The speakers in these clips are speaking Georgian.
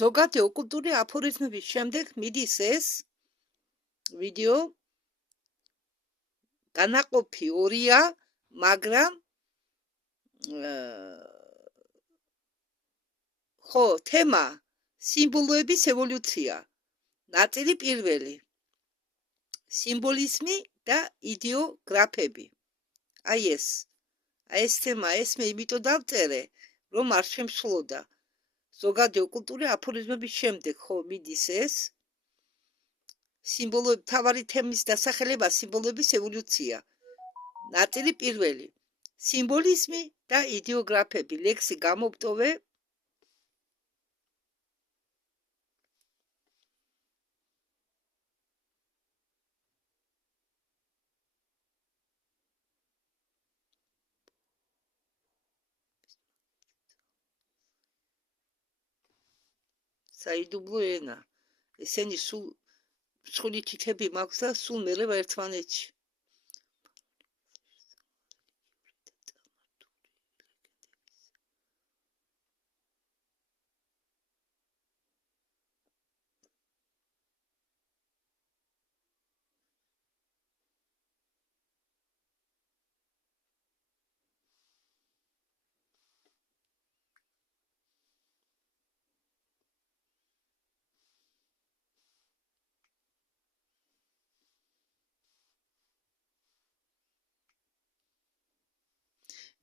ზოგადი ოკულტური აფორიზმების შემდეგ მიდის ეს ვიდეო განაყოფი ორია, მაგრამ ხო, თემა სიმბოლოების ევოლუცია. ნაწილი პირველი. სიმბოლიზმი და იდეოგრაფები. აი ეს თემა, ეს მე იმიტომ დავწერე, რომ არ შემსვლოდა. ზოგადი ოკულტური აფორიზმების შემდეგ ხო მიდის ეს სიმბოლოები, თავარი თემის დასახელება სიმბოლოების ევოლუცია. ნაწილი პირველი. სიმბოლიზმი და იდეოგრაფები. ლექსი გამოვტოვე. საიდუმლო ენა. ესენი სულ მსხვილი თითები მაქვს და სულ მერე ერთმანეთში.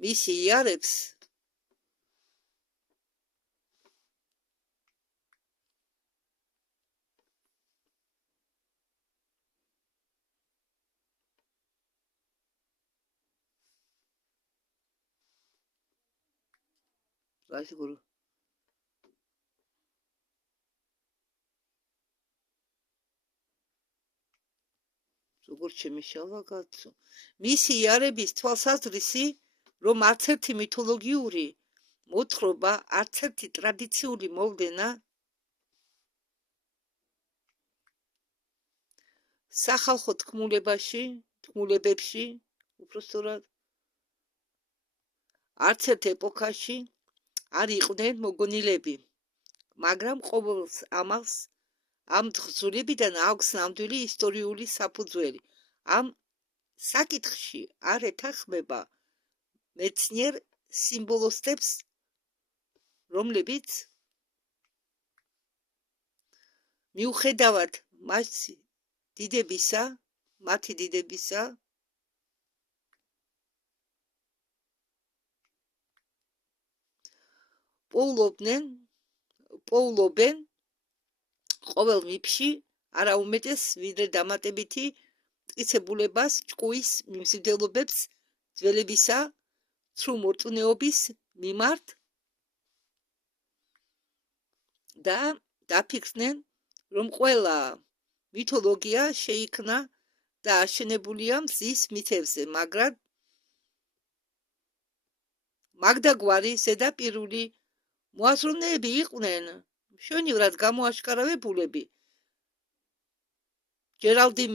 მისი იარებს რასიგურო როგორ შემიშალა კაცო. მისი იარების თვალსაზრისი, რომ არც ერთი მითოლოგიური მოთხრობა, არც ერთი ტრადიციული მოვლენა სახალხო თქმულებებში, უпростоრად არც ერთ ეპოქაში არ იყვნენ მოგონილები, მაგრამ ყოველ ამას ამ თხზულებიდან აქვს ნამდვილი ისტორიული საფუძველი. ამ საკითხში არ ეთანხმება მეცნიერ სიმბოლისტებს, რომლებიც მიუხედავად მათი დიდებისა პოულობენ ყოველ მიფში არაუმეტეს ვიდრე დამატებითი მტკიცებულებას ჭკუის მიმზიდველობებს ძველებისა ცრუ მორწმუნეობის მიმართ და დაფიქრდნენ, რომ ყველა მითოლოგია შეიქმნა და აშენებულია მზის მითებზე, მაგრამ მაგდაგვარი ზედაპირული მოაზროვნეები იყვნენ მშვენივრად გამოაშკარავებულები. ჯერალდი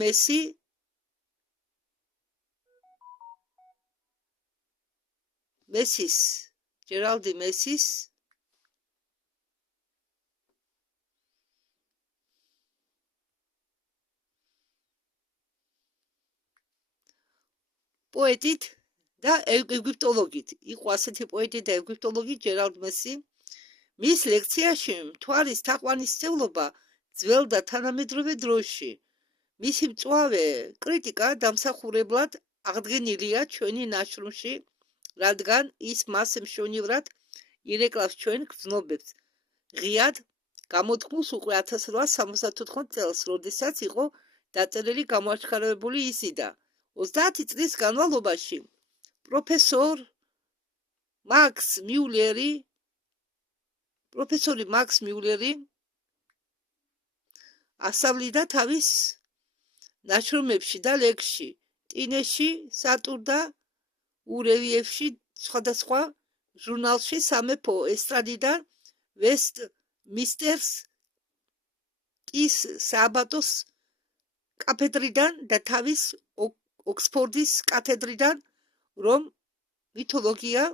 მესის პოეტით და ეგვიპტოლოგით. იყო ასეთი პოეტი და ეგვიპტოლოგი ჯერალდ მესი. მის ლექციაში მთვარის თაყვანისმცემლობა ძველ და თანამედროვე დროში. მისი მწვავე კრიტიკა დამსახურებლად აღდგენილია ჩვენი ნაშრომში, რადგან ის მას მშვენივრად ირეკლავს ჩვენ გრძნობებს. ღიად გამოთქმულს უკვე 1874 წელს, როდესაც იყო დაწერილი გამოაშკარავებული იზიდა. 30 წლის განმავლობაში პროფესორი მაქს მიულერი ასავლიდა თავის ნაშრომებში და ლექსში, ტინეში, სატურ და ურელიეფში, სხვადასხვა ჟურნალში, სამეფო ესტრადიდან, ვესტმინსტერს კის სააბატოს კათედრიდან და თავის ოქსფორდის კათედრიდან, რომ მითოლოგია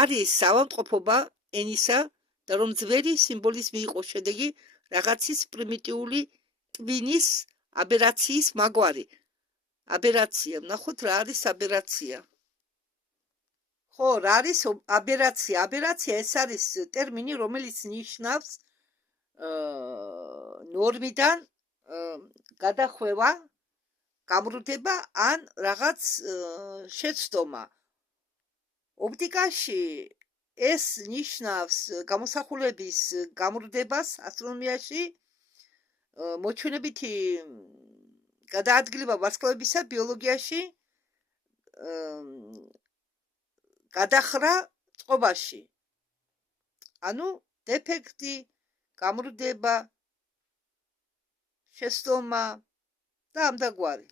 არის საავადმყოფობა ენისა და რომ ძველი სიმბოლის მიიღოს შედეგი რაღაცის პრიმიტიული ტვინის აბერაციის მაგვარი. აბერაცია, ნახოთ რა არის აბერაცია. ხო, რა არის აბერაცია? აბერაცია ეს არის ტერმინი, რომელიც ნიშნავს ნორმიდან გადახვევა, გამრუდება ან რაღაც შეცდომა. ოპტიკაში ეს ნიშნავს გამოსახულების გამრუდებას ასტრონომიაში, მოჩვენებითი გადაადგილება ვარსკვლავებისა ბიოლოგიაში, გადახრა წყობაში. ანუ დეფექტი, გამრუდება, შეცდომა და ამდაგვარი.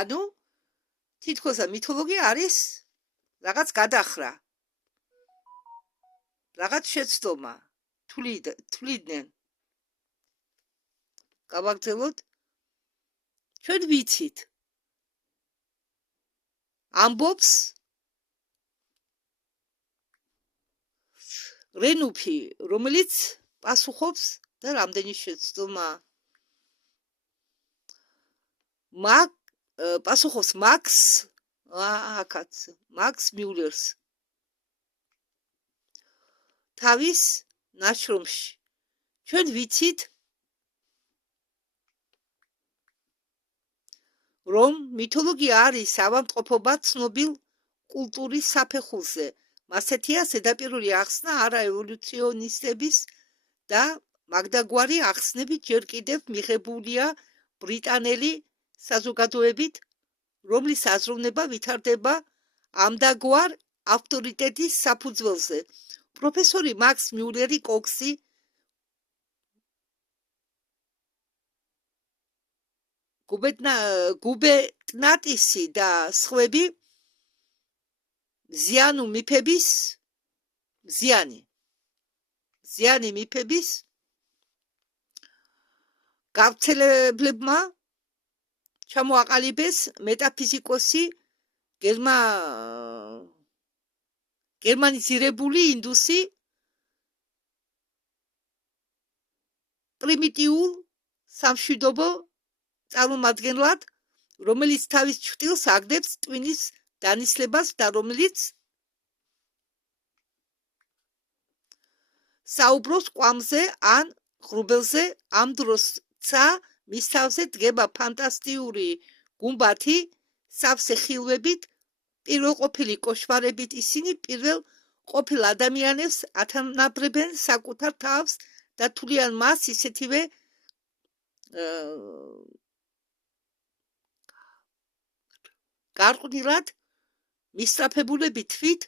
ანუ თითქოს მითოლოგია არის რაღაც გადახრა, რაღაც შეცდომა, თვლიდნენ. გავაგრძელოთ. ჩვენ ვიცით. ამბობს რენუფი, რომელიც პასუხობს და რამდენი შეცდომა. პასუხობს მაქს მიულერს. თავის ნაშრომში. ჩვენ ვიცით, რომ მითოლოგია არის ავადმყოფობა ცნობილ კულტურის საფეხურზე. მასეთია ზედაპირული ახსნა არა ევოლუციონისტების და მაგდაგვარი ახსნები ჯერ კიდევ მიღებულია ბრიტანელი საზოგადოებით, რომლის აზროვნება ვითარდება ამდაგვარ ავტორიტეტის საფუძველზე. პროფესორი მაქს მიულერი კოქსი გუბეტნატისი და სხვები ზიანი მიფების გავრცელებლებმა ჩამოაყალიბეს მეტაფიზიკოსი გერმანიზირებული ინდუსი პრიმიტიულ სამშვიდობო წარმომადგენლად, რომელიც თავის ჩრდილს აგდებს ტვინის დანისლებას და რომელიც საუბრობს კვამზე ან ღრუბელზე. ამ დროცა მის თავზე დგება ფანტასტიკური გუმბათი სავსე ხილვებით, პირველყოფილი კოშმარებით. ისინი პირველ ყოფილ ადამიანებს ათანაბრებენ საკუთარ თავს და თვლიან მას ისეთივე გარყვნილად მისწრაფებულები თვით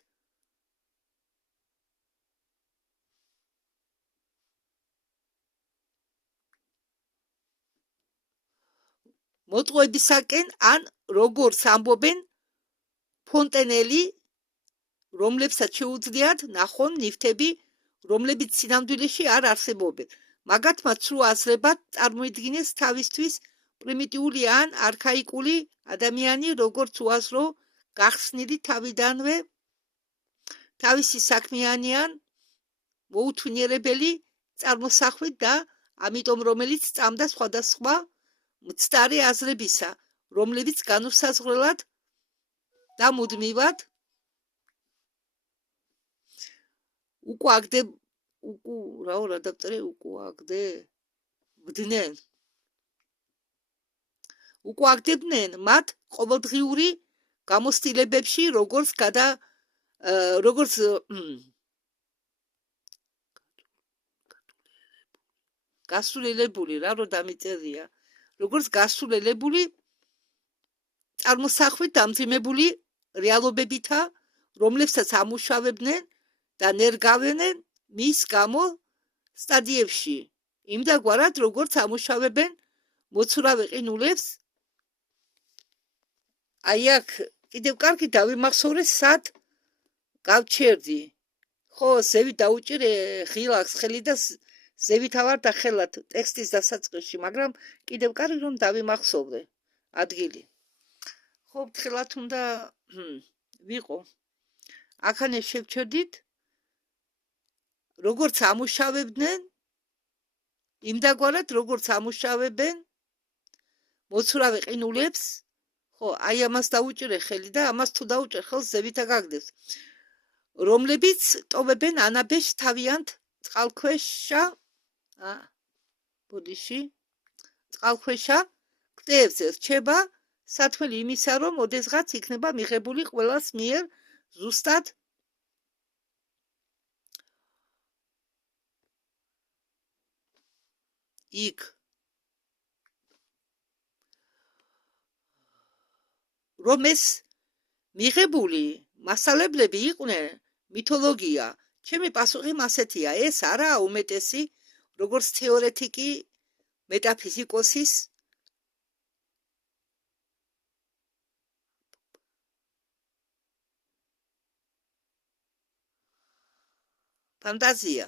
მოტყუებისაკენ ან როგორც ამბობენ ფონტენელი, რომლებსაც შეუძლიათ ნახონ ნივთები, რომლებიც სინამდვილეში არ არსებობენ. მაგათმა ცრუ აზრებად წარმოიდგინეს თავისთვის პრიმიტიული ან არქაიკული ადამიანი, როგორც უაზრო გახსნილი თავიდანვე თავისი საქმიანი ან მოუთვნიერებელი წარმოსახვით და ამიტომ რომელიც სწამდა სხვადასხვა მცდარი აზრებისა, რომლებიც განუსაზღვრელად და მუდმივად უკუაგდებდნენ მათ ყოველდღიური გამოცდილებებში, როგორც გასულელებული წარმოსახვით დამძიმებული რეალობებითა, რომლებსაც ამუშავებდნენ და ნერგავდნენ მის გამო სტადიებში, იმდაგვარად, როგორც ამუშავებენ მოცურავე ყინულებს. აი აქ კიდევ კარგი დავიმახსოვრე, სად გავჩერდი. ხო, ზევით დაუჭირე ღილაკს ხელი და ზევით ავარ და ხელად ტექსტის დასაწყისში, მაგრამ კიდევ კარგი რომ დავიმახსოვრე ადგილი. ხო, ფრთხილად უნდა ვიყო. აქანე შევჩერდით როგორც ამუშავებდნენ იმდაგვარად როგორც ამუშავებენ მოცურავე ყინულებს ხო აი ამას დაუჭირე ხელი და ამას თუ დაუჭერ ხელს ზევითა გაგდეს რომლებიც ტოვებენ ანაბეშ თავიანთ წყალქვეშა ბოდიში წყალქვეშა კლდეებზე რჩება სათქმელი იმისა რომ ოდესღაც იქნება მიღებული ყველას მიერ ზუსტად იქ რომ ეს მიღებული მასალებლები იყვნენ მითოლოგია ჩემი პასუხი მასეთია ეს არაა უმეტესი როგორც თეორეტიკი მეტაფიზიკოსის ფანტაზია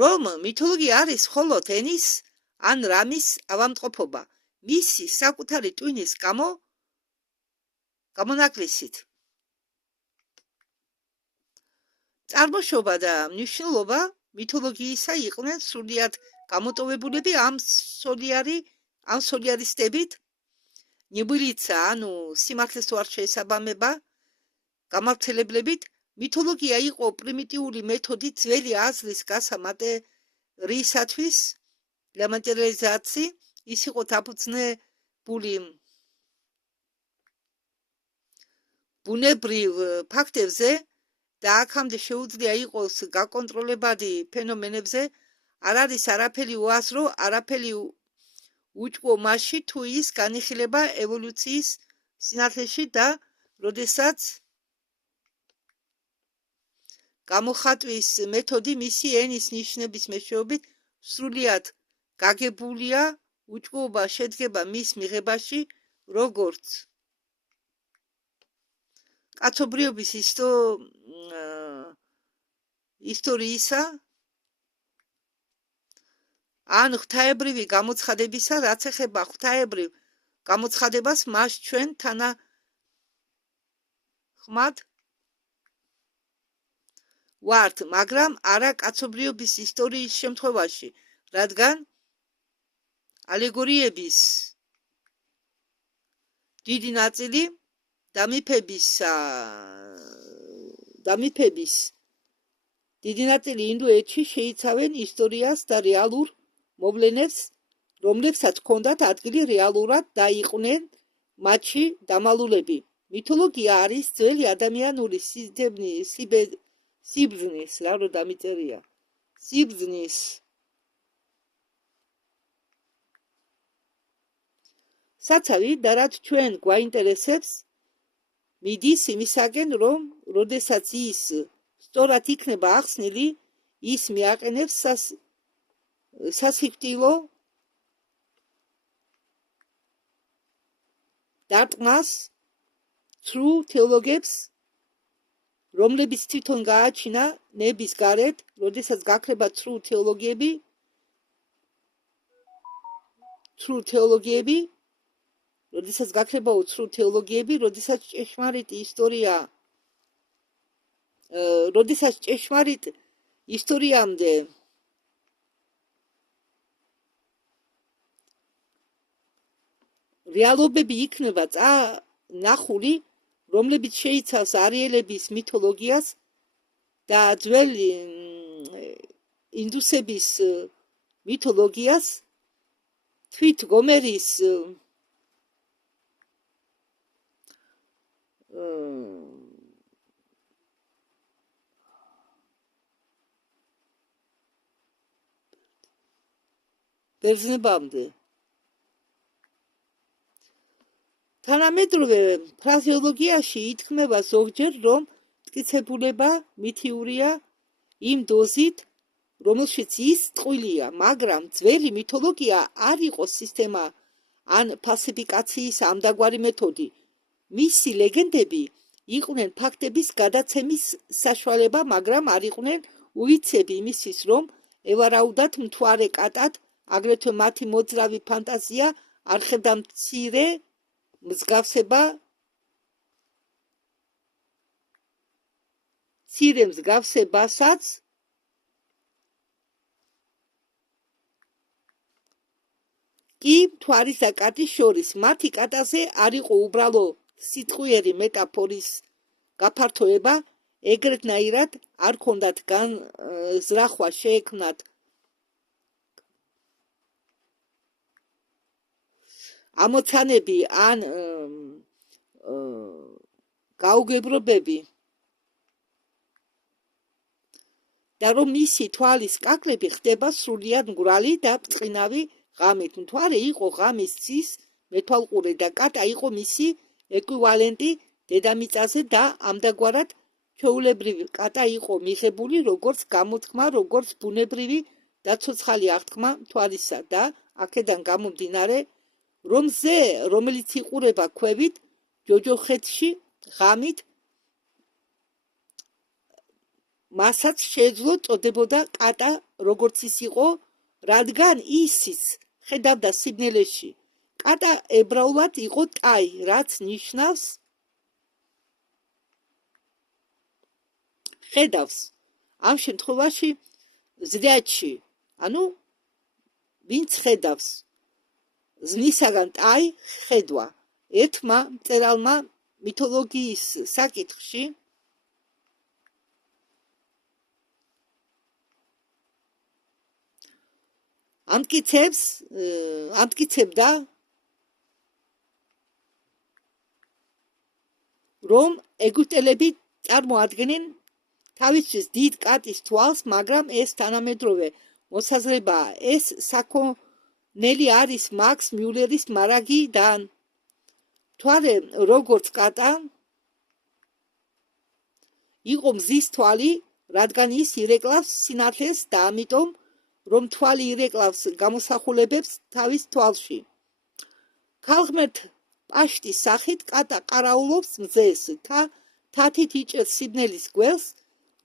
რომ მითოლოგია არის მხოლოდ ენის ან რამის ავამტყოფობა მისი საკუთარი ტვინის გამონაკლისით წარმოშობა და მნიშვნელობა მითოლოგიისა იყვნენ სრულიად გამოტოვებულები ამ სოლიარისტებით ნებულიცა ანუ სიმართლეს თუ არ შეესაბამება გამავრცელებლებით მითოლოგია იყო პრიმიტიული მეთოდი ძველი აზრის გასამატერიისათვის ლამატერიალიზაცი ის იყო დაფუძნებული ბუნებრივ ფაქტებზე და აქამდე შეუძლია იყოს გაკონტროლებადი ფენომენებზე არ არის არაფერი უაზრო არაფერი უჭკუო მასში თუ ის განიხილება ევოლუციის სინათლეში და როდესაც გამოხატვის მეთოდი მისი ენის ნიშნების მეშვეობით სრულიად გაგებულია უჭკუობა შედგება მის მიღებაში როგორც კაცობრიობის ისტორიისა ან ღვთაებრივი გამოცხადებისა რაც ეხება ღვთაებრივ გამოცხადებას მას ჩვენ თანახმად ვართ მაგრამ არა კაცობრიობის ისტორიის შემთხვევაში რადგან ალეგორიების დიდი ნაწილი დამიფების დიდი ნაწილი ინდოეთში შეიცავენ ისტორიას და რეალურ მოვლენებს რომლებსაც ჰქონდათ ადგილი რეალურად და იყვნენ მათში დამალულები მითოლოგია არის ძველი ადამიანური სიბრძნის რა რო დამიწერია სიბრძნის საცავი და რაც ჩვენ გვაინტერესებს მიდის იმისაკენ რომ როდესაც ის სწორად იქნება ახსნილი ის მიაყენებს სასიკვდილო დარტყმას ცრუ თეოლოგებს რომლებიც თვითონ გააჩინა ნების გარეთ როდესაც გაქრება ცრუ თეოლოგიები როდესაც გაქრებაო ცრუ თეოლოგიები როდესაც ჭეშმარიტ ისტორიამდე რეალობები იქნება ნახული რომლებიც შეიცავს არიელების მითოლოგიას და ძველი ინდუსების მითოლოგიას თვით გომერის ბერძნებამდე თანამედროვე ფრაზეოლოგიაში ითქმება ზოგჯერ რომ მტკიცებულება მითიურია იმ დოზით რომელშიც ის ტყუილია მაგრამ ძველი მითოლოგია არ იყო სისტემა ან ფალსიფიკაციის ამდაგვარი მეთოდი მისი ლეგენდები იყვნენ ფაქტების გადაცემის საშუალება მაგრამ არ იყვნენ უიცები იმისთვის რომ ევარაუდათ მთვარე კატად აგრეთვე მათი მოძრავი ფანტაზია არ ხედა მცირე მსგავსება მცირე მსგავსებასაც კი მთვარის და კატის შორის მათი კატაზე არ იყო უბრალო სიტყვიერი მეტაფორის გაფართოება, ეგრეთნაირად არ ქონდათ განზრახვა შეექმნათ ამოცანები ან გაუგებრობები და რომ მისი თვალის კაკლები ხდება სრულიად მგვრალი და ბრწყინავი ღამით. მთვარე იყო ღამის ცის მეთვალყურე და კატა იყო მისი ეკვივალენტი დედამიწაზე და ამდაგვარად ჩვეულებრივი კატა იყო მიღებული როგორც გამოთქმა, როგორც ბუნებრივი დაცოცხალი აღთქმა მთვარისა და აქედან გამომდინარე, რომ ზე, რომელიც იყურება ქვევით, ჯოჯოხეთში ღამით, მასაც შეეძლო წოდებოდა კატა, როგორც ის იყო, რადგან ისიც ხედავდა სიბნელეში. კატა ებრაულად იყო ტაი, რაც ნიშნავს ხედავს. ამ შემთხვევაში ზრიადში, ანუ ვინც ხედავს. ზნისაგან ტაი ხედვა. ერთმა მწერალმა მითოლოგიის საკითხში ამტკიცებდა, რომ ეგვიპტელები წარმოადგენენ თავისთვის დიდ კატის თვალს, მაგრამ ეს თანამედროვე მოსაზრებაა. ეს საქონელი არის მაქს მიულერის მარაგიდან. მთვარე, როგორც კატა, იყო მზის თვალი, რადგან ის ირეკლავს სინათლეს და ამიტომ, რომ თვალი ირეკლავს გამოსახულებებს თავის თვალში. ქალღმერთ პაშტის სახით კატა ყარაულობს მზეს და თათით იჭერს სიბნელის გველს,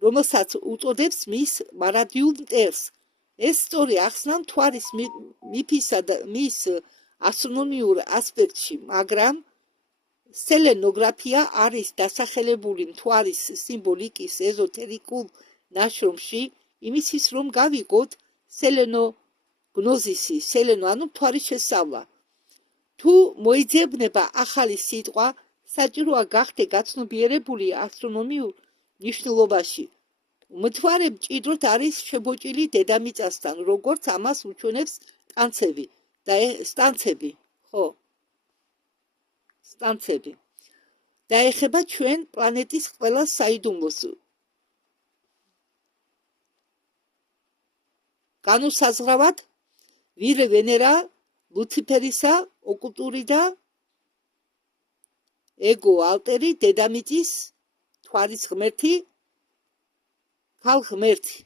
რომელსაც უწოდებს მის მარადიულ მტერს. ეს სწორი ახსნა მთვარის მიფისა და მის ასტრონომიურ ასპექტში, მაგრამ სელენოგრაფია არის დასახელებული მთვარის სიმბოლიკის ეზოთერიკულ ნაშრომში, იმისთვის რომ გავიგოთ სელენოგნოზისი, სელენო ანუ მთვარის შესწავლა. თუ მოიძებნება ახალი სიტყვა, საჭიროა გახდე გაცნობიერებული ასტრონომიურ ნიშნულობაში. მთვარე მჭიდროდ არის შებოჭილი დედამიწასთან, როგორც ამას უჩვენებს სტანცები და ეხება ჩვენ პლანეტის ყველა საიდუმლოს. განუსაზღვრავად ვირე ვენერა, ლუციფერისა, ოკულტური და ეგო ალტერი, დედამიწის, მთვარის ღმერთი, ქალღმერთი.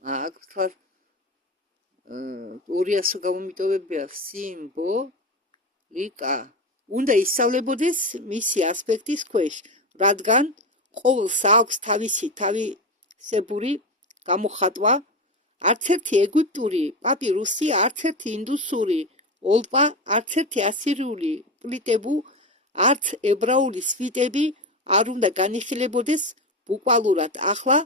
აქ თქვა ორიასო გამომიტოვებია სიმბოლიკა. უნდა ისწავლებოდეს მისი ასპექტის ქვეშ, რადგან ყოველს აქვს თავისი თავისებური გამოხატვა. არც ერთი ეგვიპტური პაპირუსი, არც ერთი ინდუსური ოლპა, არც ერთი ასირიული პლიტებუ, არც ებრაული სვიტები არ უნდა განიხილებოდეს ბუკვალურად. ახლა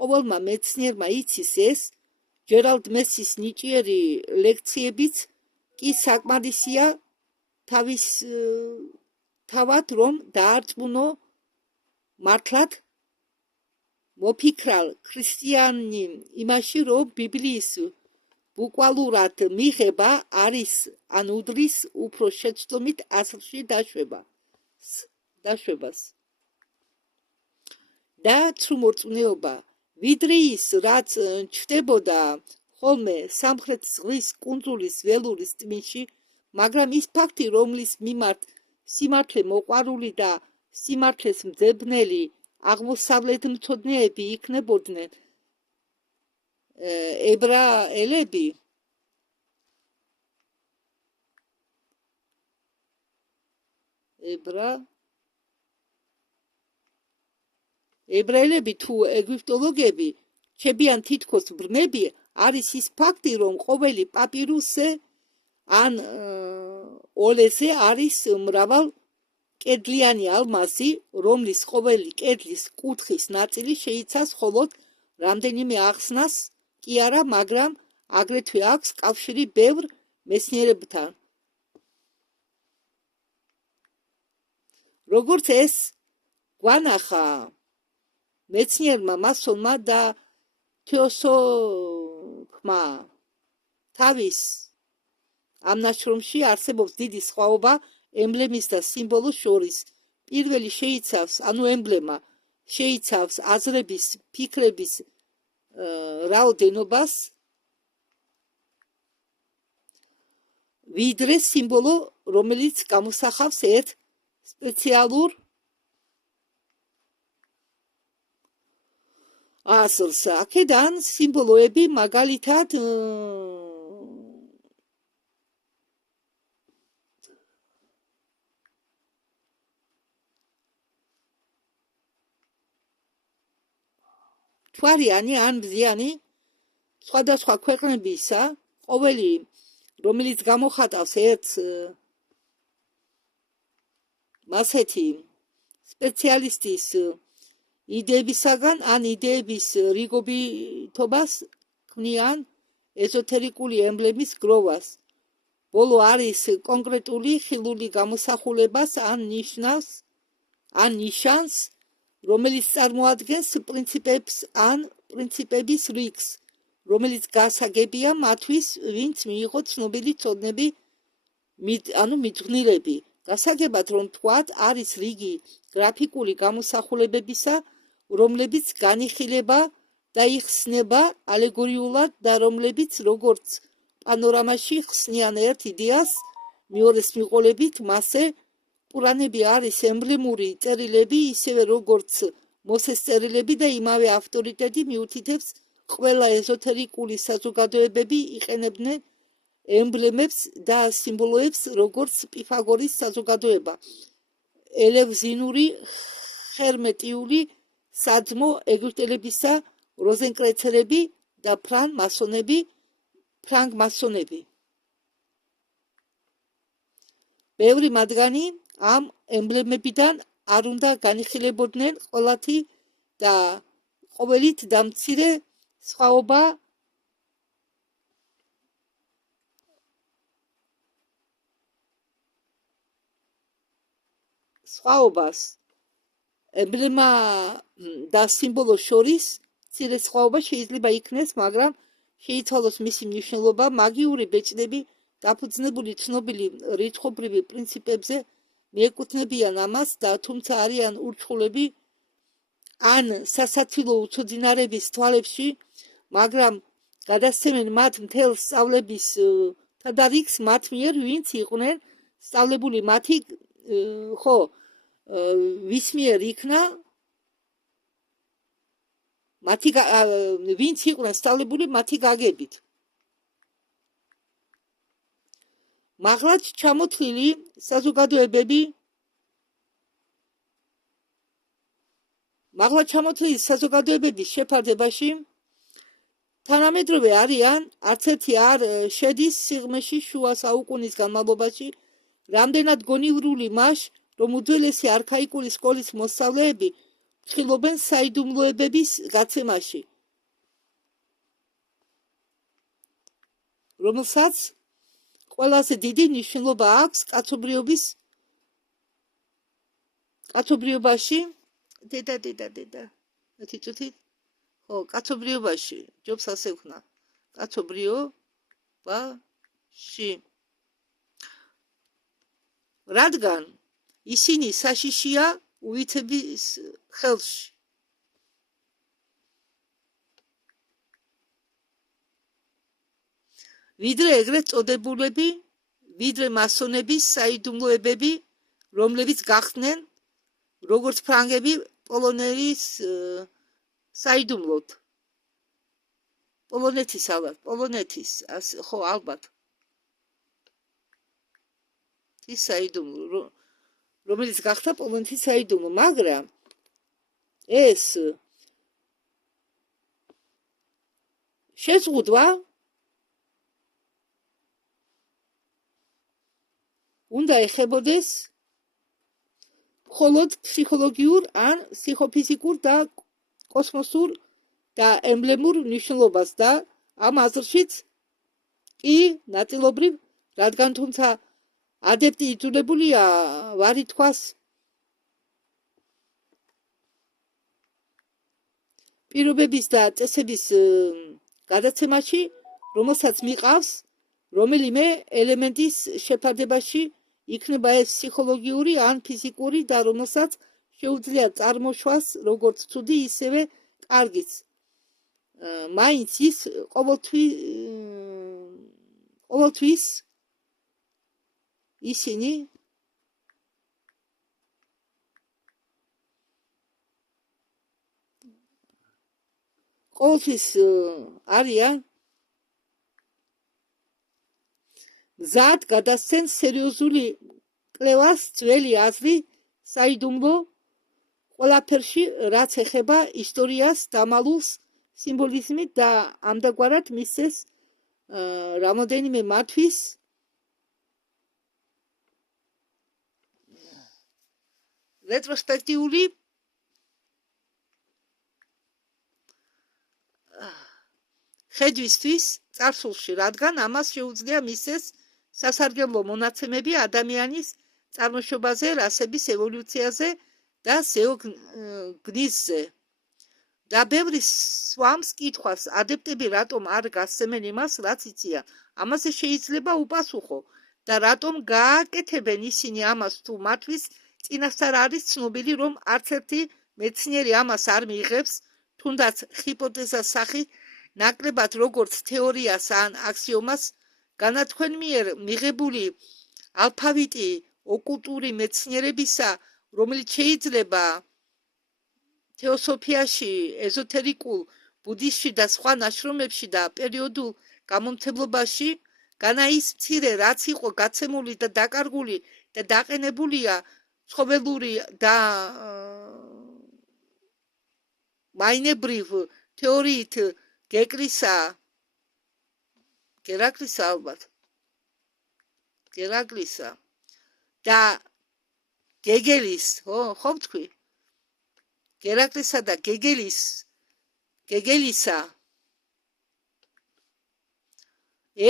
ყოველმა მეცნიერმა იცის ეს, ჯერალდ მესის ნიჭიერი ლექციებიც კი საკმარისია თავად რომ დაარწმუნო მართლად მოფიქრალ ქრისტიანი იმაში, რომ ბიბლიის ბუკვალურად მიღება არის ან უდრის უფრო შეცდომით ასლში დაშვებას და ცრუ მორწმუნეობა ვიდრე ის, რაც ჩნდებოდა ხოლმე სამხრეთ ზღვის კუნძულის ველურის ტვინში, მაგრამ ის ფაქტი, რომლის მიმართ სიმართლე მოყვარული და სიმართლეს მძებნელი აღმოსავლეთმცოდნეები იქნებოდნენ ებრაელები, ებრაელები თუ ეგვიპტოლოგები რჩებიან თითქოს ბრმები, არის ის ფაქტი, რომ ყოველი პაპირუსზე ან ოლეზე არის მრავალ კედლიანი ალმასი, რომლის ყოველი კედლის კუთხის ნაწილი შეიცავს მხოლოდ რამდენიმე ახსნას კი არა, მაგრამ აგრეთვე აქვს კავშირი ბევრ მეცნიერებთან. როგორც ეს გვანახა მეცნიერმა მასონმა და თეოსოფმა თავის ამ ნაშრომში არსებობს დიდი სხვაობა ემბლემის და სიმბოლოს შორის. პირველი შეიცავს, ემბლემა შეიცავს აზრების, ფიქრების რაოდენობას, ვიდრე სიმბოლო, რომელიც გამოსახავს ერთ სპეციალურ აზრს. აქედან სიმბოლოები მაგალითად თვარიანი ან მზიანი სხვადასხვა ქვეყნებისა, ყოველი რომელიც გამოხატავს ერთ მასეთი სპეციალისტის იდეებისაგან ან იდეების რიგობითობას ქმნიან ეზოთერიკული ემბლემის გროვას. ბოლო არის კონკრეტული ხილული გამოსახულებას ან ნიშანს, რომელიც წარმოადგენს პრინციპებს ან პრინციპების რიგს, რომელიც გასაგებია მათთვის, ვინც მიიღო ცნობილი ცოდნები, მიძღვნილები. გასაგებად, რომ თქვათ, არის რიგი გრაფიკული გამოსახულებებისა, რომლებიც განიხილება და იხსნება ალეგორიულად და რომლებიც როგორც პანორამაში ხსნიან ერთ იდეას, მეორეს მიყოლებით მასზე. ყურანები არის ემბლემური წერილები, ისევე როგორც მოსეს წერილები და იმავე ავტორიტეტი მიუთითებს ყველა ეზოთერიკული საზოგადოებები იყენებდნენ ემბლემებს და სიმბოლოებს, როგორც პიფაგორის საზოგადოება, ელევზინური, ჰერმეტიული, საძმო ეგვიპტელებისა, როზენკრეცერები და ფრანგმასონები. ბევრი მათგანი ამ ემბლემებიდან არ უნდა განიხილებოდნენ ყოველთი და ყოველით და მცირე სხვაობას ემბლემა და სიმბოლოს შორის მცირე სხვაობა შეიძლება იქნეს, მაგრამ შეიცვალოს მისი მნიშვნელობა. მაგიური ბეჭდები დაფუძნებული ცნობილი რიცხობრივი პრინციპებზე მიეკუთვნებიან ამას და თუმცა არიან ურჩხულები ან სასაცილო უცოდინარების თვალებში, მაგრამ გადასცემენ მათ მთელ სწავლების თადარიგს მათ მიერ, ვინც იყვნენ სწავლებული მათი ვის მიერ იქნა ვინც იყვნენ სწავლებული მათი გაგებით. მაღლაც ჩამოთვლილი საზოგადოებების შეფარდებაში თანამედროვე არიან, არც ერთი არ შედის სიღრმეში შუა საუკუნის განმავლობაში, რამდენად გონივრული მას, რომ უძველესი არქაიკული სკოლის მოსწავლეები ცდილობენ საიდუმლოებების გაცემაში, რომელსაც ყველაზე დიდი მნიშვნელობა აქვს კაცობრიობაში კაცობრიობაში ჯობს ასე ვქნა კაცობრიობაში, რადგან ისინი საშიშია უვიცების ხელში. ვიდრე ეგრეთ წოდებულები, ვიდრე მასონების საიდუმლოებები, რომლებიც გახდნენ როგორც ფრანგები პოლონეთის საიდუმლოდ. პოლონეთის ალბათ, პოლონეთის, ხო ალბათ. ის საიდუმლო, რომელიც გახდა პოლონეთის საიდუმლო, მაგრამ ეს შეზღუდვა უნდა ეხებოდეს მხოლოდ ფსიქოლოგიურ ან ფსიქოფიზიკურ და კოსმოსურ და ემბლემურ მნიშვნელობას და ამ აზრშიც კი ნაწილობრივ, რადგან თუმცა ადეპტი იძულებულია ვარი თქვას პირობების და წესების გადაცემაში, რომელსაც მიყავს რომელიმე ელემენტის შეფარდებაში იქნება ეს ფსიქოლოგიური ან ფიზიკური და რომელსაც შეუძლია წარმოშვას როგორც ცუდი, ისევე კარგიც. მაინც ის ყოველთვის ისინი ყოველთვის არიან მზად გადასცენ სერიოზული კვლევას ძველი აზრი საიდუმლო ყველაფერში, რაც ეხება ისტორიას, დამალულს, სიმბოლიზმით და ამდაგვარად მისცეს რამოდენიმე მართვის რეტროსპექტიული ხედვისთვის წარსულში, რადგან ამას შეუძლია მისცეს სასარგებლო მონაცემები ადამიანის წარმოშობაზე, რასების ევოლუციაზე და ზეოგნიზზე. და ბევრი სვამს კითხვას, ადეპტები რატომ არ გასცემენ იმას, რაც იციან. ამაზე შეიძლება უპასუხო და რატომ გააკეთებენ ისინი ამას, თუ მათთვის წინასწარ არის ცნობილი, რომ არც ერთი მეცნიერი ამას არ მიიღებს, თუნდაც ჰიპოთეზას სახით ნაკლებად როგორც თეორიას ან აქსიომას, განათქვენ მიერ მიღებული ალფავიტი ოკულტური მეცნიერებისა, რომელიც შეიძლება თეოსოფიაში, ეზოთერიკულ, ბუდიზმში და სხვა ნაშრომებში და პერიოდულ გამომცემლობაში, განა ის მცირე, რაც იყო გაცემული და დაკარგული და დაყენებულია ცხოველური და მაინებრივ თეორიით გერაკლისა ალბათ გერაკლისა და გეგელის, ხო ვთქვი? გერაკლისა და გეგელისა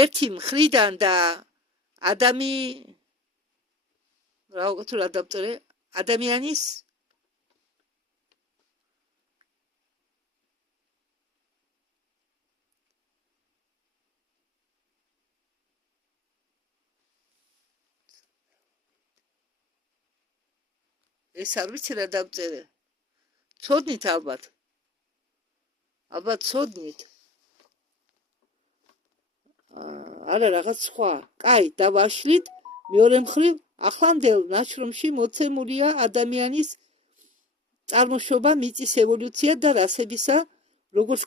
ერთი მხრიდან და ადამიანის ეს არ ვიცი რა დავწერე. ცოდნით ალბათ ცოდნით. არა რაღაც სხვა. კაი, დავაშლით. მეორე მხრივ, ახლანდელ ნაშრომში მოცემულია ადამიანის წარმოშობა, მიწის ევოლუცია და რასებისა, როგორც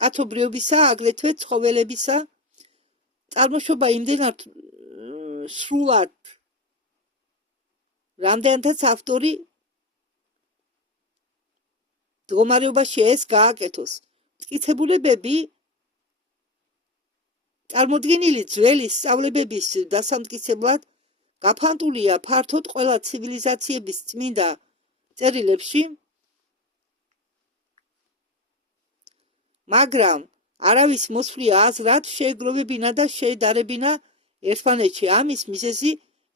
კაცობრიობისა, აგრეთვე ცხოველებისა წარმოშობა იმდენად სრულად, რამდენადაც ავტორი მდგომარეობაში ეს გააკეთოს. მტკიცებულებები წარმოდგენილი ძველი სწავლებების დასამტკიცებლად გაფანტულია ფართოდ ყველა ცივილიზაციების წმინდა წერილებში, მაგრამ არავის მოსვლია აზრად შეეგროვებინა და შეედარებინა ერთმანეთში. ამის მიზეზი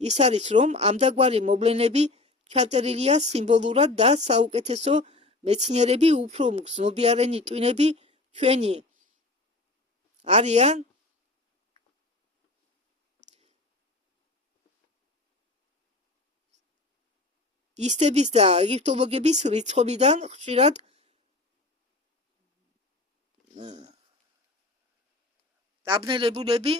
ის არის, რომ ამდაგვარი მოვლენები ჩაწერილია სიმბოლურად და საუკეთესო მეცნიერები, უფრო მგრძნობიარენი ტვინები ჩვენი არიან ისტების და ეგვიპტოლოგების რიცხვებიდან ხშირად დაბნელებულები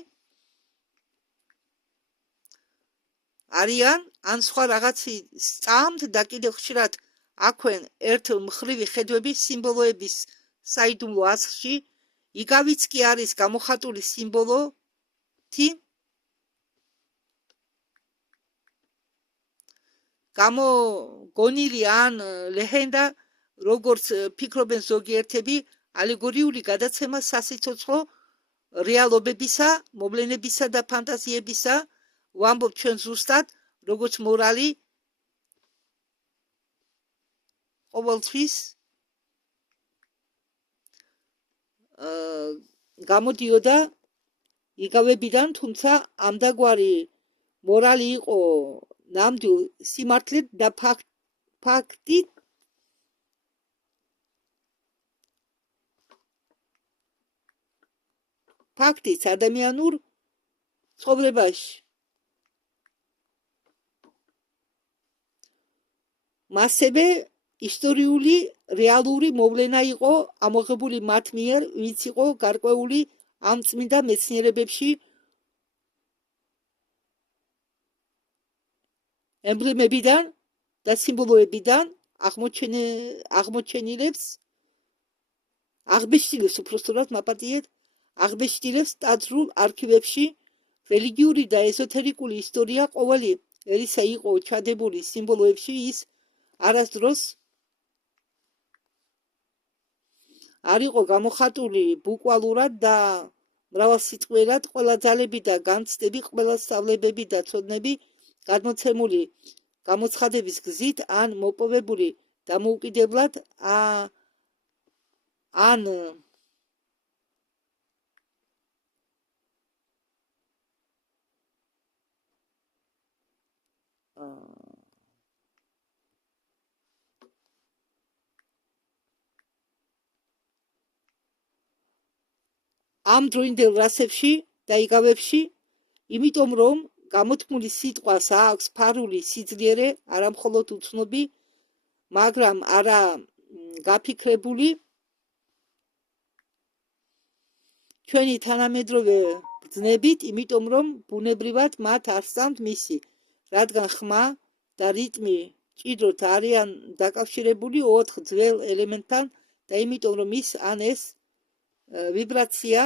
არიან ან სხვა რაღაცი სწამთ და კიდევ ხშირად აქვენ ერთ მხრივი ხედვები სიმბოლოების საიდუმლო ასხში, იგავიც კი არის გამოხატული სიმბოლოთი, გამოგონილი ან ლეგენდა, როგორც ფიქრობენ ზოგიერთები, ალეგორიული გადაცემა სასიცოცხლო რეალობებისა, მოვლენებისა და ფანტაზიებისა, ვამბობ ჩვენ ზუსტად, როგორც მორალი ყოველთვის გამოდიოდა იგავებიდან, თუმცა ამდაგვარი მორალი იყო ნამდვილ სიმართლედ და ფაქტიც ადამიანურ ცხოვრებაში. მასევე ისტორიული რეალური მოვლენა იყო ამოღებული მათ მიერ, ვინც იყო გარკვეული ამ წმინდა მეცნიერებებში ემბლემებიდან და სიმბოლოებიდან აღმოჩენილებს აღბეჭდილებს ტაძრულ არქივებში რელიგიური და ეზოთერიკული ისტორია ყოველი ერისა იყო ჩადებული სიმბოლოებში. ის არასდროს არ იყო გამოხატული ბუკვალურად და მრავალსიტყვიერად, ყველა ძალები და განცდები, ყველა სწავლებები და ცოდნები გადმოცემული გამოცხადების გზით ან მოპოვებული დამოუკიდებლად ან ამ დროინდელ რასებში და იგავებში, იმიტომ რომ გამოთქმული სიტყვას აქვს ფარული სიძლიერე, არა მხოლოდ უცნობი, მაგრამ არა გაფიქრებული, ჩვენი თანამედროვე ბრძნებით, იმიტომ რომ ბუნებრივად მათ არ სწამთ მისი, რადგან ხმა და რიტმი მჭიდროდ არიან დაკავშირებული 4 ძველ ელემენტთან და იმიტომ რომ ის ან ეს ვიბრაცია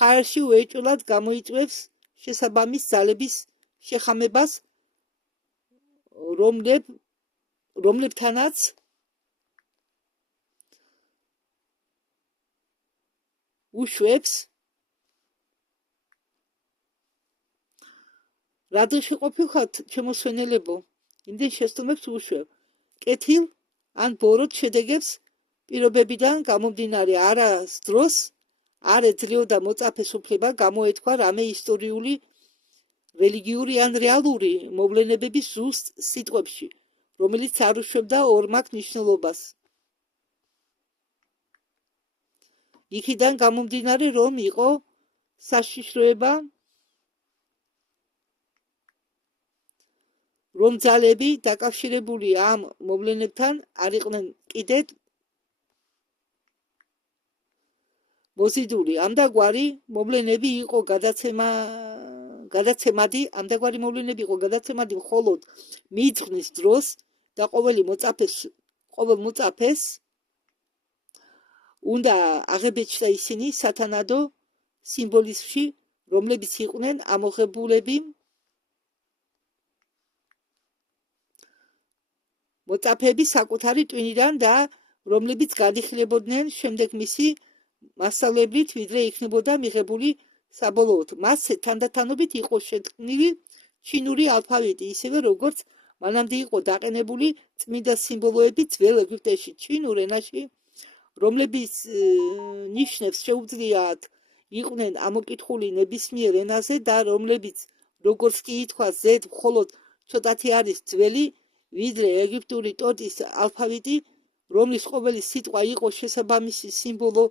ჰაერში უეჭვლად გამოიწვევს შესაბამის ძალების შეხამებას, რომლებთანაც უშვებს რადაში ყოფილხართ შემოსვენელებო, იმდენ შეცდომებს უშვებ კეთილ ან ბოროტ შედეგებს პირობებიდან გამომდინარე, არასდროს არ ეძლეოდა მოწაფეს უფლება გამოეთქვა რამე ისტორიული, რელიგიური ან რეალური მოვლენებების ზუსტ სიტყვებში, რომელიც არ უშვებდა ორმაგ მნიშვნელობას. იქიდან გამომდინარე, რომ იყო საშიშროება, რომ ძალები დაკავშირებული ამ მოვლენებთან არ იყვნენ კიდევ მოზიდული. ამდაგვარი მოვლენები იყო გადაცემადი მხოლოდ მიძღვნის დროს და ყოველ მოწაფეს უნდა აღებეჭდა ისინი სათანადო სიმბოლიზმში, რომლებიც იყვნენ ამოღებულები მოწაფეების საკუთარი ტვინიდან და რომლებიც გადიხილებოდნენ შემდეგ მისი მასწავლებლით, ვიდრე იქნებოდა მიღებული საბოლოოდ. მასზე თანდათანობით იყო შეთქმული ჩინური ალფავიტი, ისევე როგორც მანამდე იყო დაყენებული წმინდა სიმბოლოები ძველ ეგვიპტეში. ჩინურ ენაში, რომლებიც ნიშნებს შეუძლიათ იყვნენ ამოკითხული ნებისმიერ ენაზე და რომლებიც, როგორც კი ითქვა, ზედ მხოლოდ ცოტათი არის ძველი, ვიდრე ეგვიპტური ტოტის ალფავიტი, რომლის ყოველი სიტყვა იყო შესაბამისი სიმბოლო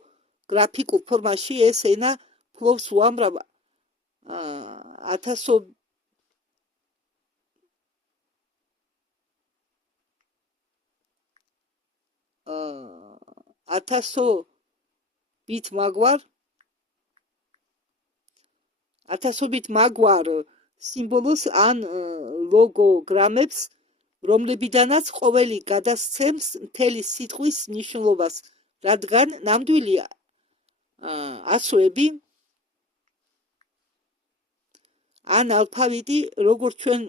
გრაფიკულ ფორმაში, ეს ენა ფლობს უამრავ ათასობით ათასობით მაგვარ სიმბოლოს ან ლოგოგრამებს, რომლებიდანაც ყოველი გადასცემს მთელი სიტყვის მნიშვნელობას, რადგან ნამდვილი ასოები ან ალფავიტი, როგორც ჩვენ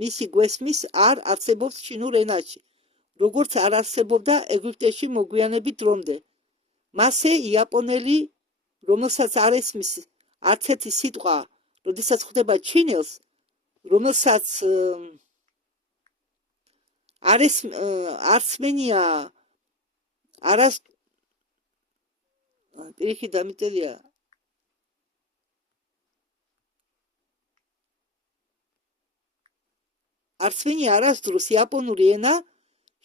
მისი გვესმის, არ არსებობს ჩინურ ენაში, როგორც არ არსებობდა ეგვიპტეში მოგვიანებით დრომდე. მასე იაპონელი, რომელსაც არ ესმის არც ერთი სიტყვა, როდესაც ხვდება ჩინელს, რომელსაც არცმენია პირიქით დამიტელია არცმენია არასდროს იაპონური ენა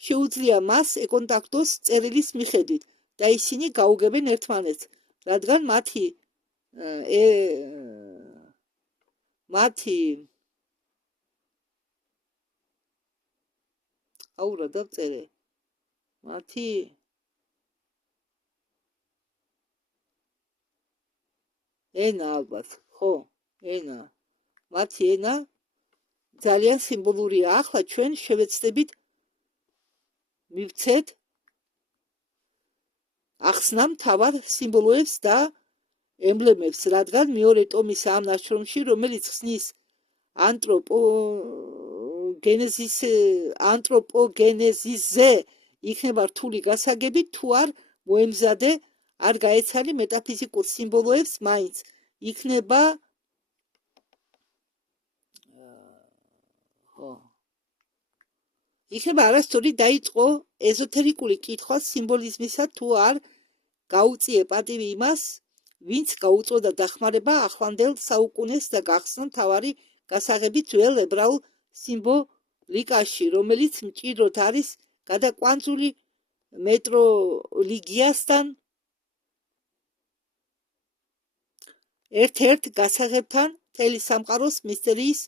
შეუძლია მას ეკონტაქტოს წერილის მიხედვით და ისინი გაუგებენ ერთმანეთს, რადგან მათი აურა დავწერე მათი ენა ალბათ ხო ენა მათი ენა ძალიან სიმბოლურია. ახლა ჩვენ შევეცდებით მივცეთ ახსნა მთავარ სიმბოლოებს და ემბლემებს, რადგან მეორე ტომის ამ ნაშრომში, რომელიც ხსნის ანთროპოგენეზისზე იქნება რთული გასაგები, თუ არ მოემზადე, არ გაეცანი მეტაფიზიკურ სიმბოლოებს, მაინც იქნება არასწორი დაიწყო ეზოთერიკული კითხვა სიმბოლიზმისა, თუ არ გაუწიე პატივი იმას, ვინც გაუწოდა დახმარება ახლანდელ საუკუნეს და გახსნა მთავარი გასაღები ძველ ებრაულ სიმბოლიკაში, რომელიც მჭიდროდ არის გადაკვანძული მეტროლოგიასთან ერთ-ერთ გასაღებთან მთელი სამყაროს მისტერიის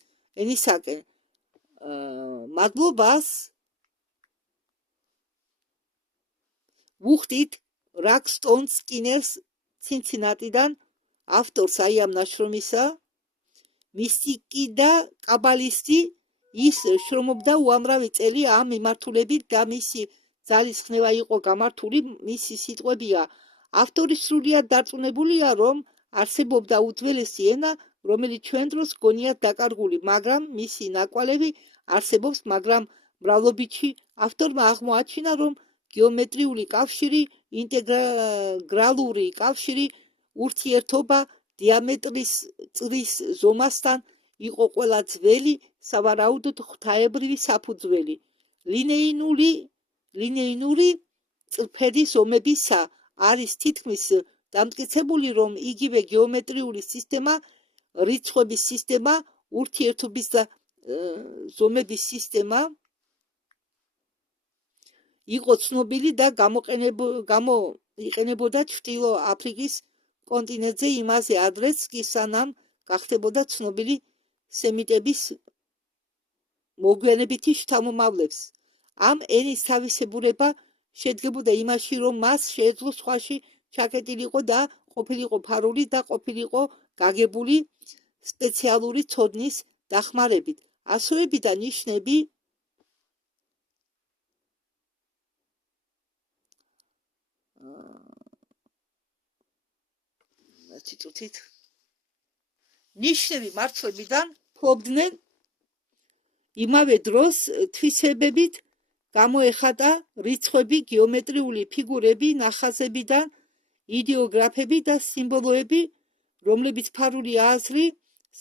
ენისაკენ. მადლობას ვუხდით რაკსტონ სკინერს ცინცინატიდან, ავტორს ამ ნაშრომისა, მისტიკი და კაბალისტი. ის შრომობდა უამრავი წელი ამ მიმართულებით და მისი ძალის ხნევა იყო გამართული. მისი სიტყვებია: ავტორი სრულიად დარწმუნებულია, რომ არსებობდა უძველესი ენა, რომელიც ჩვენ დროს გონიათ დაკარგული, მაგრამ მისი ნაკვალევი არსებობს, მაგრამ მრავლობითში. ავტორმა აღმოაჩინა, რომ გეომეტრიული კავშირი, ინტეგრალური კავშირი, ურთიერთობა დიამეტრის წრის ზომასთან იყო ყველა ძველი, სავარაუდოდ ღვთაებრივი საფუძველი. ლინეიური წრფედი ზომებისა არის თითქმის დამტკიცებული, რომ იგივე გეომეტრიული სისტემა, რიცხვების სისტემა, ურთიერთობის და ზომების სისტემა იყო ცნობილი და გამოიყენებოდა ჩრდილო აფრიკის კონტინენტზე იმაზე ადრეც კი, სანამ გახდებოდა ცნობილი სემიტების მოგვიანებითი შთამომავლებს. ამ ენის თავისებურება შედგებოდა იმაში, რომ მას შეეძლო სხვაში ჩაკეტილიყო და ყოფილიყო ფარული და ყოფილიყო გაგებული სპეციალური ცოდნის დახმარებით. ასოები და ნიშნები ნიშნები მარცვლებიდან ფლობდნენ, იმავე დროს თვისებებით გამოეხატა რიცხვები, გეომეტრიული ფიგურები, ნახაზებიდან იდეოგრაფები და სიმბოლოები, რომლებიც ფარული აზრი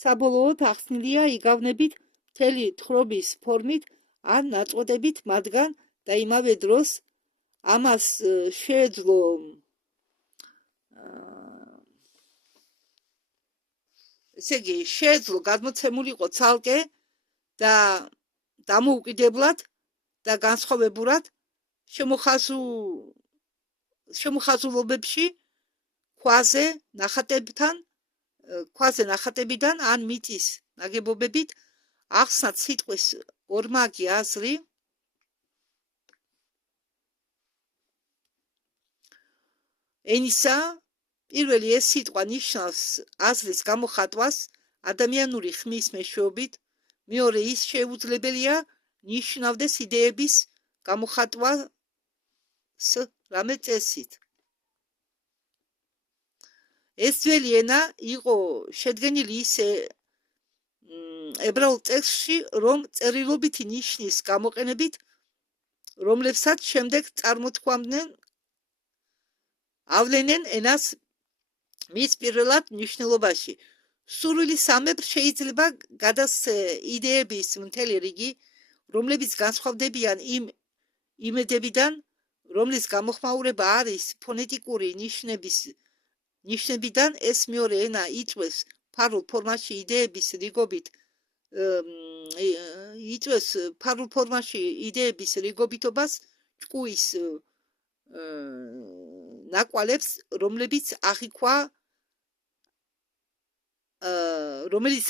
საბოლოოდ ახსნილია იგავნებით მთელი თხრობის ფორმით ან ნაწყვეტებით მათგან და იმავე დროს ამას შეეძლო შეეძლო გადმოცემულიყო ცალკე და დამოუკიდებლად და განსხვავებულად შემოხაზულობებში ქვაზე ნახატებიდან ან მიწის ნაგებობებით ახსნათ სიტყვის ორმაგი აზრი, ენისა პირველი ეს სიტყვა ნიშნავს აზრის გამოხატვას ადამიანური ხმის მეშვეობით, მეორე ის შეუძლებელია ნიშნავდეს იდეების გამოხატვას რამე წესით. ეს ძველი ენა იყო შედგენილი ისე ებრაულ ტექსტში, რომ წერილობითი ნიშნის გამოყენებით, რომლებსაც შემდეგ წარმოთქვამდნენ, ავლენენ ენას მის პირველად ნიშნულობაში. სურვილი სამებრ შეიძლება გადასცე იდეების მთელი რიგი, რომლებიც განსხვავდებიან იმ იმედებიდან, რომლის გამოხმაურება არის ფონეტიკური ნიშნებიდან, ეს მეორე ენა იწვევს ფარულ ფორმაში იდეების რიგობით რიგობითობას, ჭკუის ნაკვალებს, რომელიც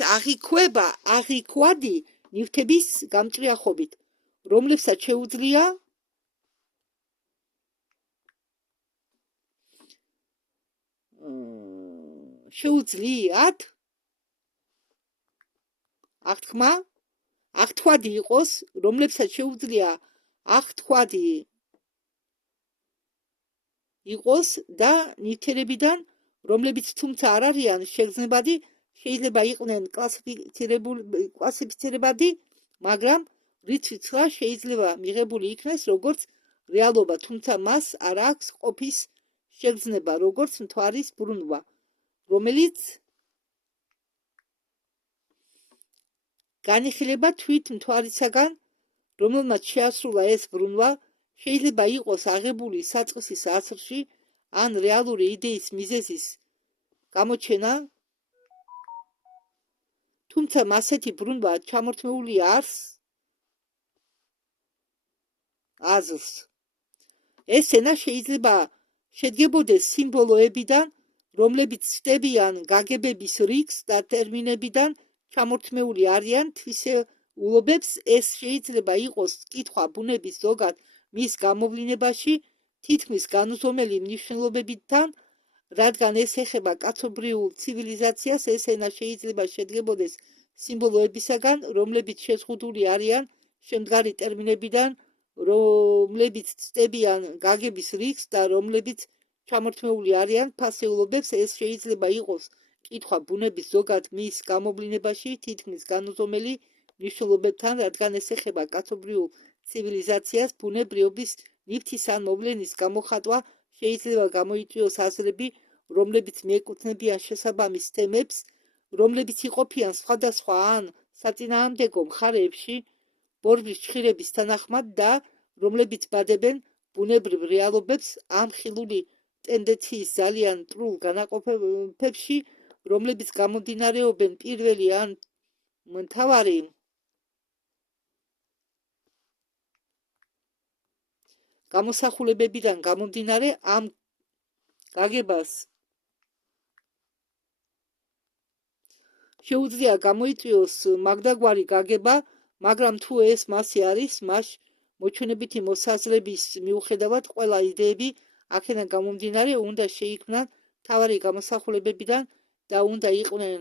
აღიქვადი ნივთების გამჭრიახობით, რომლებსაც შეუძლიათ აღთქვადი იყოს, რომლებსაც შეუძლია აღთქვადი იყოს და ნივთიერებიდან, რომლებიც თუმცა არ არიან შეგრძნებადი, შეიძლება იყვნენ კლასიფიცირებადი, მაგრამ რითიც შეიძლება მიღებული იქნეს როგორც რეალობა, თუმცა მას არ აქვს ყოფის შეგრძნება, როგორც მთვარის ბრუნვა, რომელიც განიხილება თვით მთვარისაგან, რომელმაც შეასრულა ეს ბრუნვა, შეიძლება იყოს აღებული საწყისის აზრში ან რეალური იდეის მიზეზის გამოჩენა, თუმცა მასეთი ბრუნვა ჩამორთმეული აზრს. ეს ენა შეიძლება შედგებოდეს სიმბოლოებიდან, რომლებიც ცდებიან გაგებების რიგს და ტერმინებიდან ჩამორთმეული არიან თვისებულობებს. ეს შეიძლება იყოს კითხვა ბუნების ზოგად მის გამოვლინებაში, თითქმის განუზომელი მნიშვნელობებიდან, რადგან ეს ეხება კაცობრიულ ცივილიზაციას, ეს ენა შეიძლება შედგებოდეს სიმბოლოებისაგან, რომლებიც შეზღუდული არიან შემდგარი ტერმინებიდან, რომლებიც ცდებიან გაგების რიგს და რომლებიც ჩამორთმეული არიან ფასეულობებს. ეს შეიძლება იყოს კითხვა ბუნების ზოგად მის გამოვლინებაში, თითქმის განუზომელი მნიშვნელობებთან, რადგან ეს ეხება კაცობრიულ ცივილიზაციას, ბუნებრივობის ნივთის ან მოვლენის გამოხატვა, შეიძლება გამოიწვიოს აზრები, რომლებიც მიეკუთვნებიან შესაბამის თემებს, რომლებიც იყოფიან სხვადასხვა ან საწინააღმდეგო მხარეებში, ბორბლის ჭხირების თანახმად და რომლებიც ბადებენ ბუნებრივ რეალობებს ამ ხილული ტენდენციის ძალიან მტრულ განაყოფებში, რომლებიც გამომდინარეობენ პირველი ან მთავარი გამოსახულებებიდან გამომდინარე, ამ გაგებას შეუძლია გამოიწვიოს მაგდაგვარი გაგება, მაგრამ თუ ეს მასე არის, მას მოჩვენებითი მოსაზრების მიუხედავად ყველა იდეები აქედან გამომდინარე უნდა შეიქმნან მთავარი გამოსახულებებიდან და უნდა იყვნენ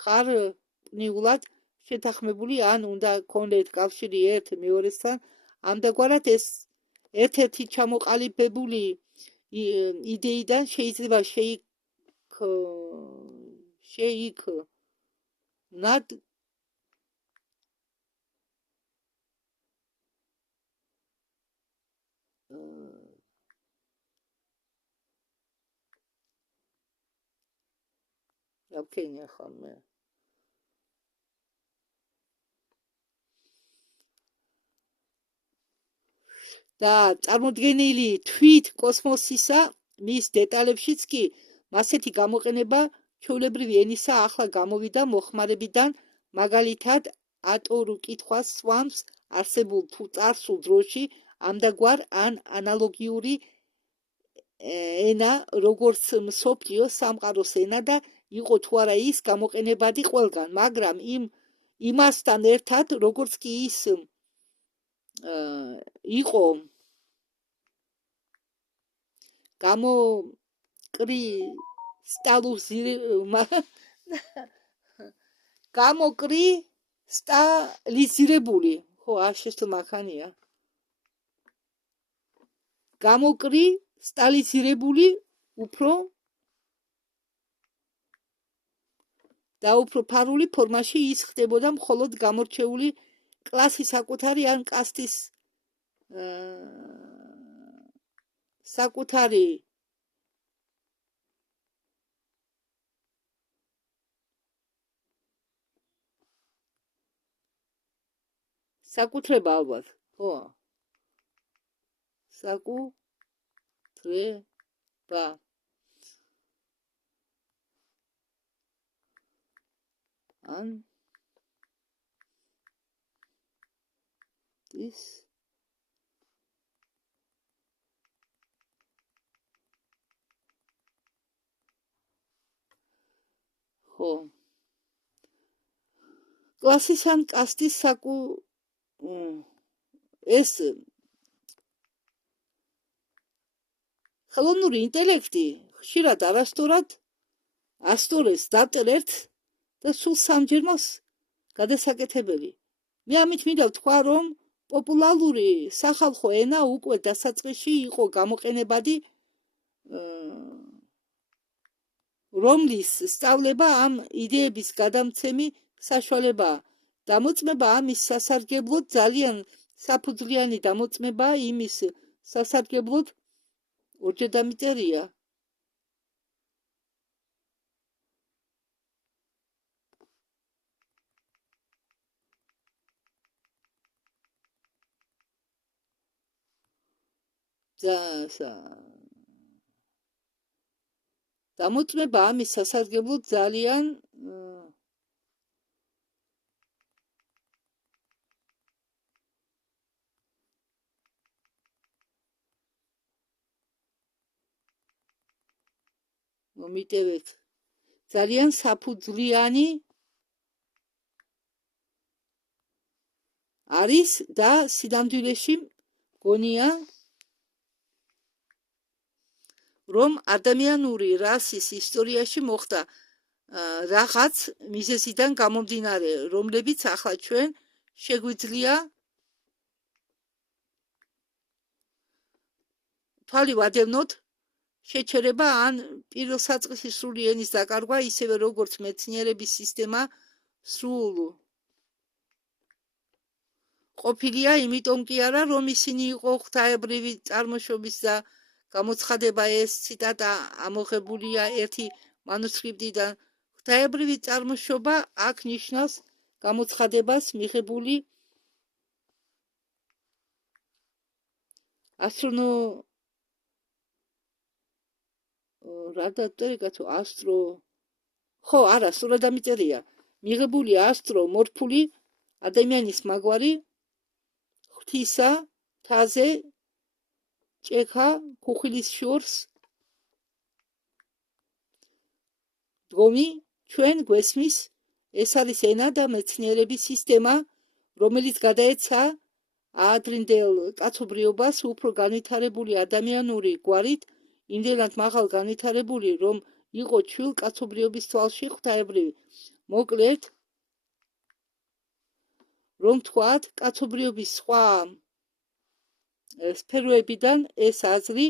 ხარპნიულად შეთანხმებული ან უნდა ჰქონდეთ კავშირი ერთ მეორესთან. ამდაგვარად ეს ერთ-ერთი ჩამოყალიბებული იდეიდან შეიძლება შეიქმნათ რამქენია ხოლმე და წარმოდგენილი თვით კოსმოსისა მის დეტალებშიც კი მასეთი გამოყენება ჩვეულებრივი ენისა ახლა გამოვიდა მოხმარებიდან, მაგალითად ატოურ კითხვას სვამს არსებულ თუ წარსულ დროში ამდაგვარ ან ანალოგიური ენა, როგორც მსოფლიო სამყაროს ენა და იყო თუ არა ის გამოყენებადი ყველგან, მაგრამ იმასთან ერთად, როგორც კი ის იყო გამოკრისტალიზირებული, ხო, შეშლ მანქანია. გამოკრისტალიზირებული უფრო და უფრო ფარული ფორმაში ის ხდებოდა მხოლოდ გამორჩეული კლასის საკუთარი ან კასტის საკუთარი საკუთრება ალბათ, ხო? საკუთრება ან ის ხო კლასის ან კასტის ეს ხელოვნური ინტელექტი ხშირად არასწორად ასწორებს დავწერთ და სულ სამჯერმოს გადასაკეთებელი. მე ამით მინდა ვთქვა, რომ პოპულარული სახალხო ენა უკვე დასაწყისში იყო გამოყენებადი, რომლის სწავლება ამ იდეების გადამცემი საშუალებაა. დამოწმება ამის სასარგებლოდ ძალიან საფუძვლიანი დამოწმება იმის სასარგებლოდ ორჯერ დამიწერია. დამოწმება ამის სასარგებლოდ ძალიან მომიტევეთ ძალიან საფუძვლიანი არის და სინამდვილეში მგონია რომ ადამიანური რასის ისტორიაში მოხდა რაღაც მიზეზიდან გამომდინარე, რომლებიც ახლა ჩვენ შეგვიძლია თვალი ვადევნოთ შეჩერება ან პირველსაწყისი სრული ენის დაკარგვა, ისევე როგორც მეცნიერების სისტემა სრულ ყოფილია, იმიტომ კი არა, რომ ისინი იყო ღვთაებრივი წარმოშობის და გამოცხადება ეს ციტატა ამოღებულია ერთი მანუსკრიპტიდან. ღვთაებრივი წარმოშობა აქ ნიშნავს გამოცხადებას მიღებული სწორად დამიწერია. მიღებული ასტრომორფული ადამიანის მაგვარი ღვთისა თაზე ჭექა ქუხილის შორს დგომი ჩვენ გვესმის. ეს არის ენა და მეცნიერების სისტემა, რომელიც გადაეცა ადრინდელ კაცობრიობას უფრო განვითარებული ადამიანური გვარით, იმდენად მაღალ განვითარებული, რომ იყო ჩვილ კაცობრიობის თვალში ღვთაებრივი. მოკლედ, რომ თქვათ, კაცობრიობის სხვა სფეროებიდან ეს აზრი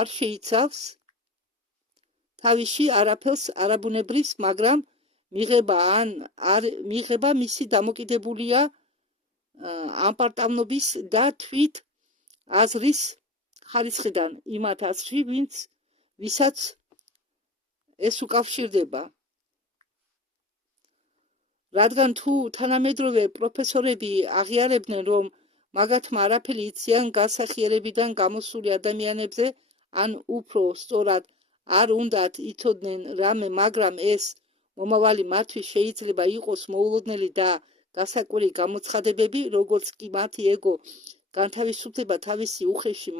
არ შეიცავს თავისში არაფერს არაბუნებრივს, მაგრამ მიღება მისი დამოკიდებულია ამპარტავნობის და თვით აზრის ხარისხიდან იმათ აზრში, ვისაც ეს უკავშირდება. რადგან თუ თანამედროვე პროფესორები აღიარებდნენ, რომ მაგათმა არაფერი იციან განსახიერებიდან გამოსული ადამიანებზე, ან უფრო სწორად არ უნდათ იცოდნენ რამე, მაგრამ ეს მომავალი მათთვის შეიძლება იყოს მოულოდნელი და გასაკვირი გამოცხადებები, როგორც კი მათი ეგო განთავისუფლება თავისი უხეში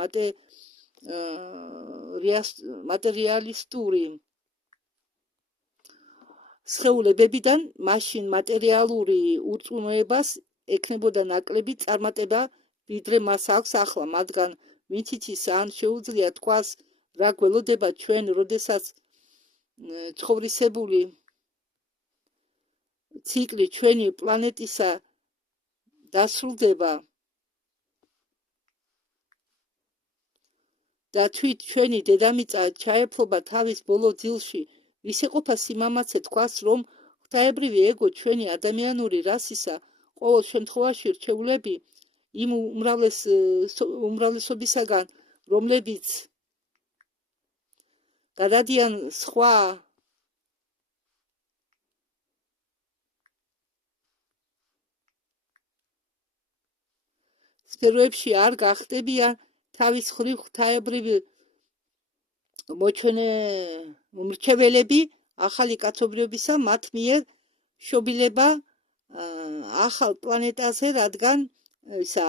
მატერიალისტური სხეულებებიდან, მაშინ მატერიალური ურწმუნოებას ექნებოდა ნაკლები წარმატება ვიდრე მას აქვს ახლა, მათგან მითითის ან შეუძლია თქვას, რა გველოდება ჩვენ, როდესაც ცხოვრისებული ციკლი ჩვენი პლანეტისა დასრულდება და თვით ჩვენი დედამიწა ჩაეფლობა თავის ბოლო ძილში, ვისეყოფა სიმამაცე თქვას, რომ ღვთაებრივი ეგო ჩვენი ადამიანური რასისა ყოველ შემთხვევაში რჩეულები იმ უმრავლესობისაგან, რომლებიც გადადიან სხვა სფეროებში არ გახდებიან თავის მხრივ ღვთაებრივი მრჩეველები ახალი კაცობრიობისა მათ მიერ შობილება ახალ პლანეტაზე, რადგან ისა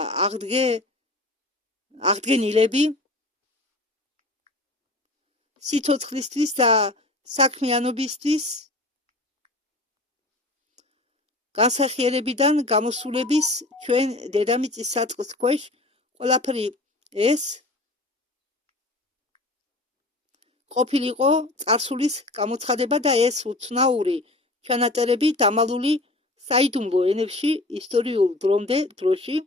აღდგენილები სიცოცხლისთვის და საქმიანობისთვის განსახიერებიდან გამოსულების ჩვენ დედამიწის საწყის ქვეშ ყველაფერი ეს ყოფილიყო წარსულის გამოცხადება და ეს უცნაური ჩანაწერები დამალული საიდუმლო ენებში ისტორიულ დროში,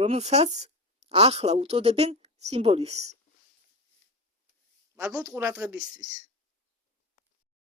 რომელსაც ახლა უწოდებენ სიმბოლიზმს. მადლობთ ყურადღებისთვის.